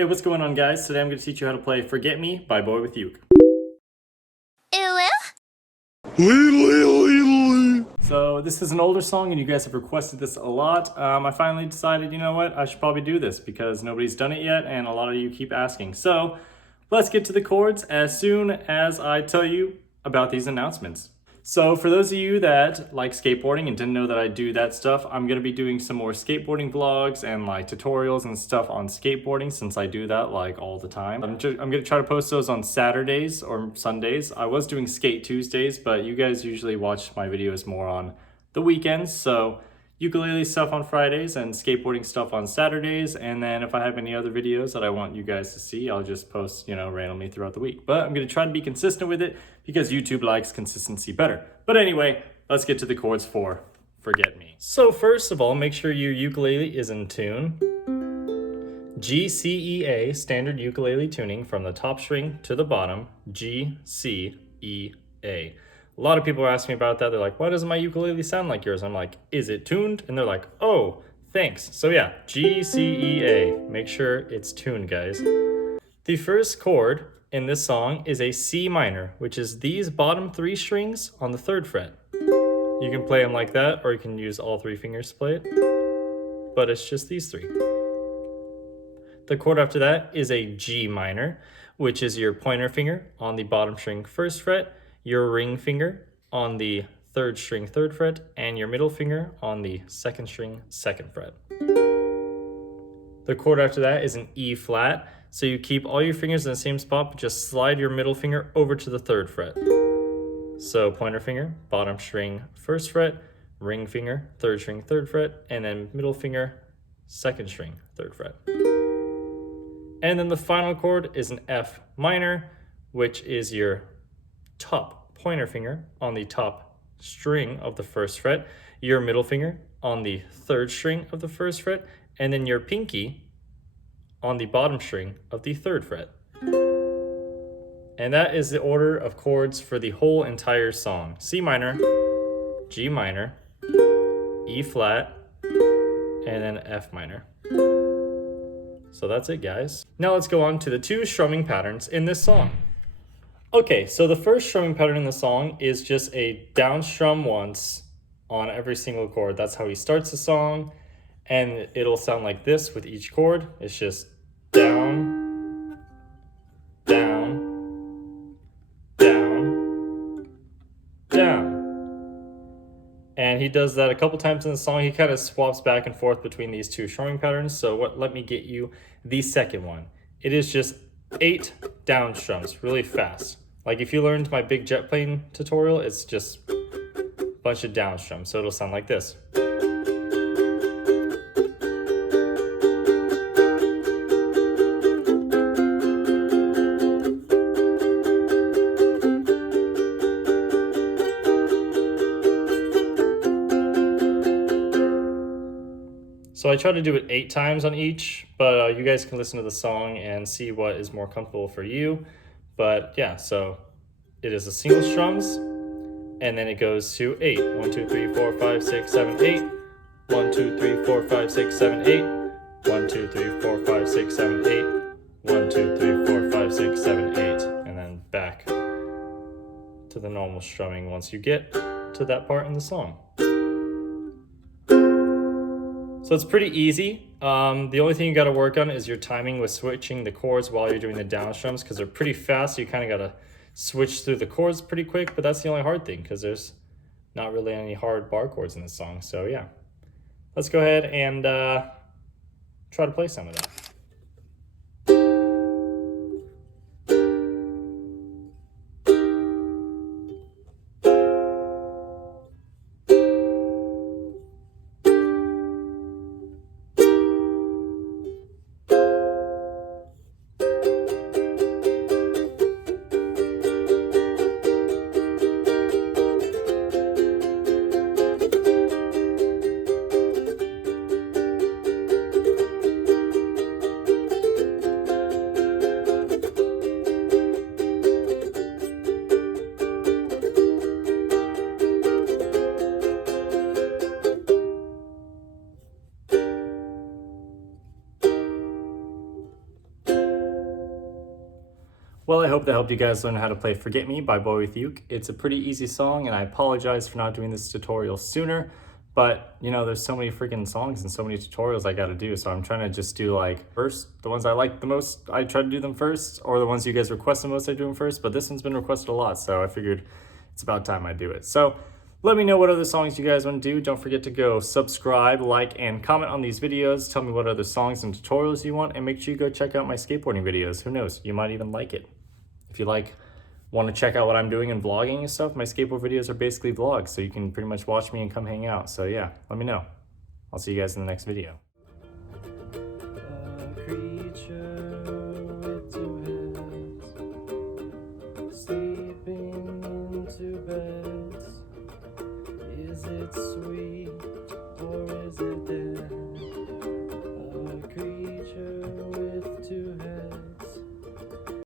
Hey, what's going on, guys? Today I'm going to teach you how to play Forget Me by Boywithuke. So this is an older song and you guys have requested this a lot. I finally decided, you know what, I should probably do this because nobody's done it yet and a lot of you keep asking. So let's get to the chords as soon as I tell you about these announcements. So for those of you that like skateboarding and didn't know that I do that stuff, I'm going to be doing some more skateboarding vlogs and like tutorials and stuff on skateboarding since I do that like all the time. I'm going to try to post those on Saturdays or Sundays. I was doing Skate Tuesdays, but you guys usually watch my videos more on the weekends. So ukulele stuff on Fridays and skateboarding stuff on Saturdays. And then if I have any other videos that I want you guys to see, I'll just post, randomly throughout the week. But I'm going to try to be consistent with it because YouTube likes consistency better. But anyway, let's get to the chords for Forget Me. So first of all, make sure your ukulele is in tune. G, C, E, A, standard ukulele tuning from the top string to the bottom. G, C, E, A. A lot of people are asking me about that. They're like, why doesn't my ukulele sound like yours? I'm like, is it tuned? And they're like, oh, thanks. So yeah, G, C, E, A. Make sure it's tuned, guys. The first chord in this song is a C minor, which is these bottom three strings on the 3rd fret. You can play them like that, or you can use all 3 fingers to play it, but it's just these 3. The chord after that is a G minor, which is your pointer finger on the bottom string 1st fret, your ring finger on the 3rd string 3rd fret, and your middle finger on the 2nd string 2nd fret. The chord after that is an E flat, so you keep all your fingers in the same spot, but just slide your middle finger over to the 3rd fret. So pointer finger, bottom string 1st fret, ring finger, 3rd string 3rd fret, and then middle finger, 2nd string 3rd fret. And then the final chord is an F minor, which is your top pointer finger on the top string of the 1st fret, your middle finger on the 3rd string of the 1st fret, and then your pinky on the bottom string of the 3rd fret. And that is the order of chords for the whole entire song. C minor, G minor, E flat, and then F minor. So that's it, guys. Now let's go on to the 2 strumming patterns in this song. Okay, so the first strumming pattern in the song is just a down strum once on every single chord. That's how he starts the song, and it'll sound like this with each chord. It's just down, down, down, down. And he does that a couple times in the song. He kind of swaps back and forth between these 2 strumming patterns. So let me get you the second one. It is just 8 down strums really fast. Like if you learned my big jet plane tutorial, it's just a bunch of down strums. So it'll sound like this. So I try to do it 8 times on each, but you guys can listen to the song and see what is more comfortable for you. But yeah, so it is a single strums, and then it goes to 8. 1, 2, 3, 4, 5, 6, 7, 8. 1, 2, 3, 4, 5, 6, 7, 8. 1, 2, 3, 4, 5, 6, 7, 8. 1, 2, 3, 4, 5, 6, 7, 8. And then back to the normal strumming once you get to that part in the song. So it's pretty easy. The only thing you got to work on is your timing with switching the chords while you're doing the down strums, because they're pretty fast. So you kind of got to switch through the chords pretty quick, but that's the only hard thing because there's not really any hard bar chords in this song. So yeah, let's go ahead and try to play some of that. Well, I hope that helped you guys learn how to play Forget Me by Boywithuke. It's a pretty easy song, and I apologize for not doing this tutorial sooner, but you know, there's so many freaking songs and so many tutorials I gotta do, so I'm trying to just do like first, the ones I like the most, I try to do them first, or the ones you guys request the most, I do them first, but this one's been requested a lot, so I figured it's about time I do it. So let me know what other songs you guys want to do. Don't forget to go subscribe, like, and comment on these videos. Tell me what other songs and tutorials you want, and make sure you go check out my skateboarding videos. Who knows, you might even like it. If you want to check out what I'm doing in vlogging and stuff, my skateboard videos are basically vlogs, so you can pretty much watch me and come hang out. So yeah, let me know. I'll see you guys in the next video.